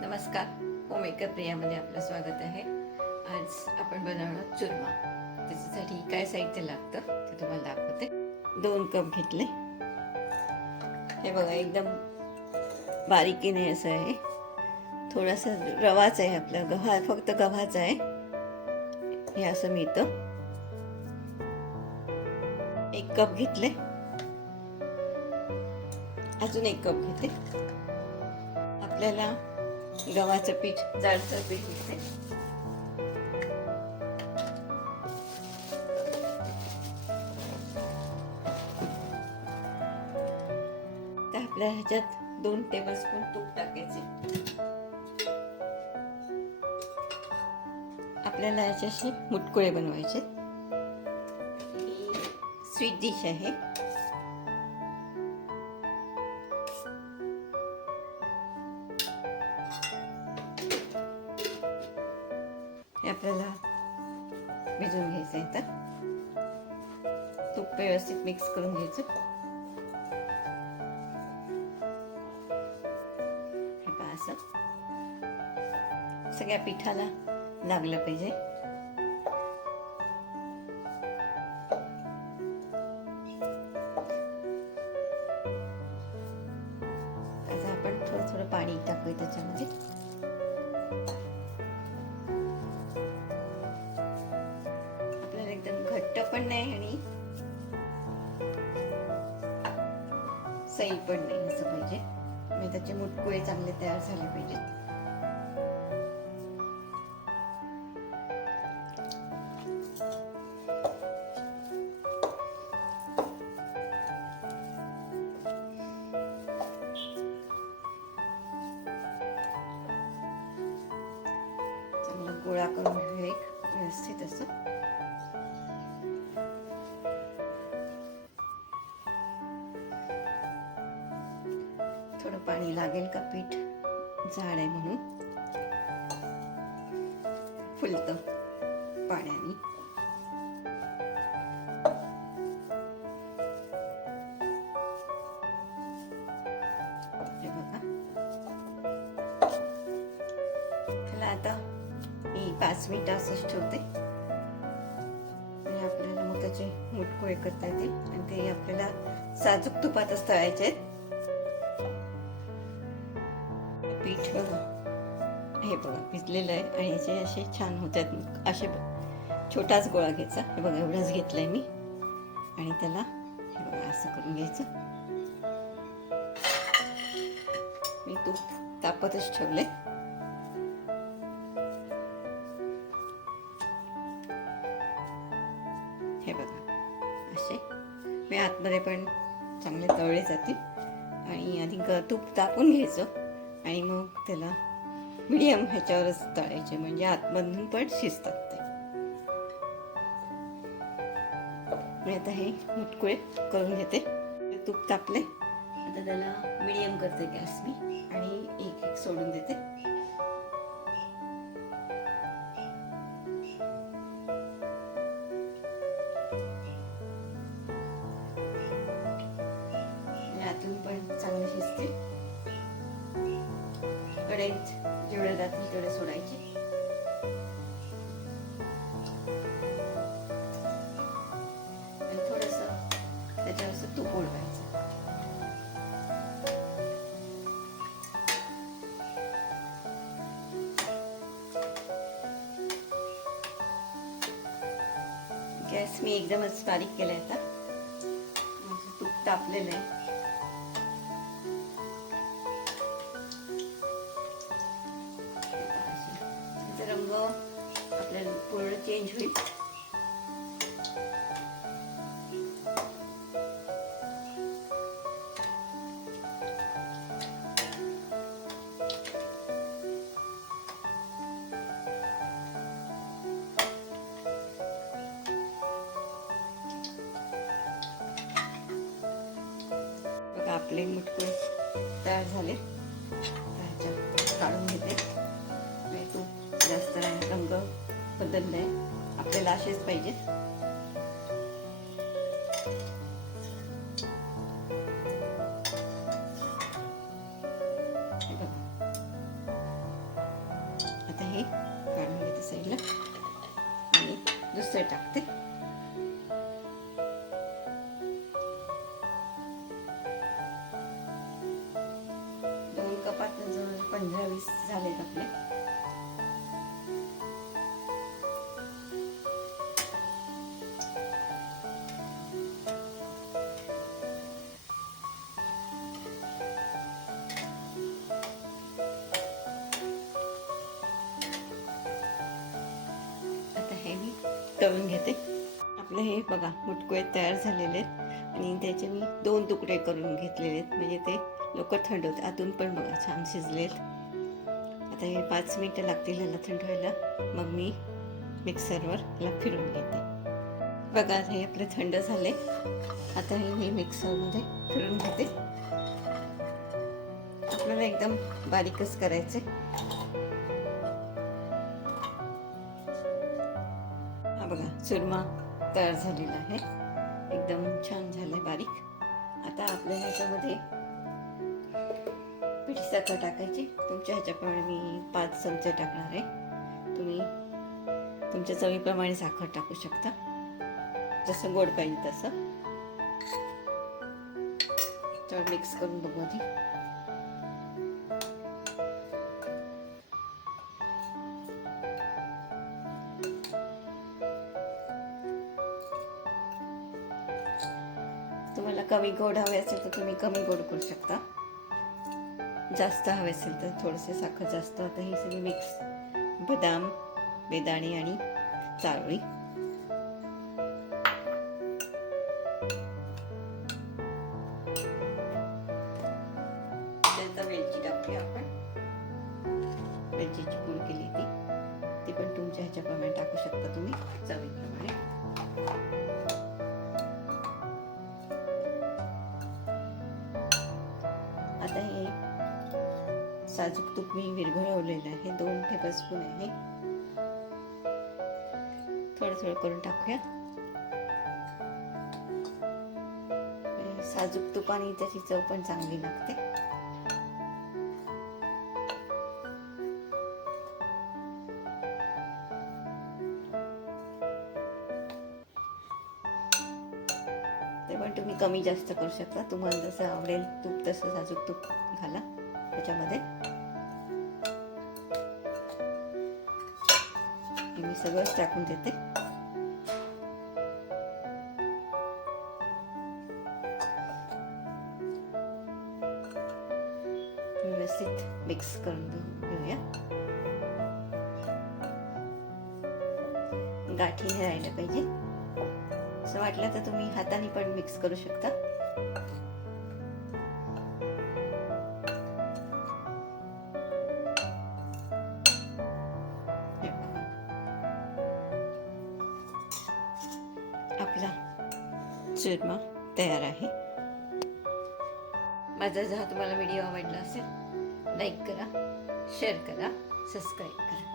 नमस्कार. होममेकर प्रियामध्ये आपलं स्वागत आहे. आज आपण बनवणार चुरमा. त्याच्यासाठी काय साहित्य लागतं ते तुम्हाला दाखवते. दोन कप घेतले. हे बघा एकदम बारीकीने असं आहे. थोडासा रवाच आहे आपला. गव्हा फक्त गव्हाचा आहे. हे असं मिळतं. एक कप घेतले. अजून एक कप घेते. आपल्याला गव्हाचं पीठ जाडचं पीठ घेते तर आपल्या ह्याच्यात दोन टेबलस्पून तूप टाकायचे. आपल्याला याच्याशी मुटकुळे बनवायचे. स्वीट डिश आहे. हे आपल्याला भिजवून घ्यायचं आहे तर. तूप व्यवस्थित मिक्स करून घ्यायचं. हे असं. सगळ्या पिठाला लागलं पाहिजे. घट्ट पण नाही आणि सैल पण नाही असं पाहिजे. म्हणजे त्याचे मुटकुळे चांगले तयार झाले पाहिजेत गोळा करून एक. व्यवस्थित असं. पाणी लागेल का पीठ? झाड आहे म्हणून. फुलतं पाण्याने. त्याला आता मी पाच मिनिट असंच ठेवते. आणि आपल्याला मग त्याचे मुटकुळे करता येतील आणि ते आपल्याला साजूक तुपातच तळायचे आहेत. पीठ बघा. हे बघा भिजलेलं आहे आणि याचे असे छान होतात. असे छोटाच गोळा घ्यायचा. हे बघा एवढाच आहे मी. आणि त्याला हे बघा असं करून घ्यायचं. मी तूप तापतच ठेवले हे बघा असे. मी आतमध्ये पण चांगले तळले जातील. आणि आधी तूप तापून घ्यायचं. आणि मग त्याला मिडियम ह्याच्यावरच तळायचे म्हणजे आतमधून पण शिजतात ते. मी आता हे मुटकुळे करून घेते. तूप तापले आता त्याला मिडियम करते गॅस मी आणि एक एक सोडून देते. कढईत जेवढे जातील तेवढे सोडायचे आणि थोडस त्याच्यावर तूप उडवायचं गॅस मी एकदमच बारीक केलाय आता तूप तापलेलं आहे रंग आपल्याला पूर्ण चेंज होईल. आपले मुटके तयार झाले. काढून जास्त नाही रंग बदललाय आपल्याला असेच पाहिजे. आता हे काढून घेते साईडला. आणि दुसरं टाकते. तळून घेते. आपलं हे बघा मुटकुळे तयार झालेले आहेत. आणि त्याचे मी दोन तुकडे करून घेतलेले आहेत. म्हणजे ते लवकर थंड होते आतून पण बघा छान शिजलेत आता हे पाच मिनटं लागतील ह्याला थंड व्हायला. मग मी मिक्सरवर ह्याला फिरून घेते. बघा आता हे आपले थंड झाले आता हे मी मिक्सरमध्ये फिरून घेते. आपल्याला एकदम बारीकच करायचे चुरमा तयार झालेला आहे. एकदम छान झालाय बारीक. आता आपल्या ह्याच्यामध्ये पिठी साखर टाकायची. तुमच्या ह्याच्याप्रमाणे मी पाच चमचे टाकणार आहे. तुम्ही तुमच्या चवीप्रमाणे साखर टाकू शकता. जसं गोड पाहिजे तसं. तर मिक्स करून बघू आधी. कमी गोड हवे असेल तर तुम्ही कमी गोड करू शकता. जास्त हवे असेल तर थोडेसे साखर जास्त. आता ही सगळी मिक्स बदाम बेदाणे आणि चारोळी. वेलची टाकूया आपण. वेलची पूड केली ती ती पण तुमच्या ह्याच्याप्रमाणे टाकू शकता तुम्ही. चवीप्रमाणे. आता हे साजूक तूप मी विरघळवलेलं आहे. दोन टेबलस्पून आहे. थोडं थोडं करून टाकूया. साजूक साजूक तुपाने त्याची चव पण चांगली लागते. पण तुम्ही कमी जास्त करू शकता. तुम्हाला जसं आवडेल तूप तसं साजूक तूप घाला त्याच्यामध्ये. मी सगळंच टाकून देते. व्यवस्थित मिक्स करून घेऊया. गाठी नाही पाहिजे. असं वाटलं तर तुम्ही हाताने पण मिक्स करू शकता. आपला चुरमा तयार आहे. माझा जर तुम्हाला व्हिडिओ आवडला असेल लाईक करा शेअर करा सबस्क्राईब करा.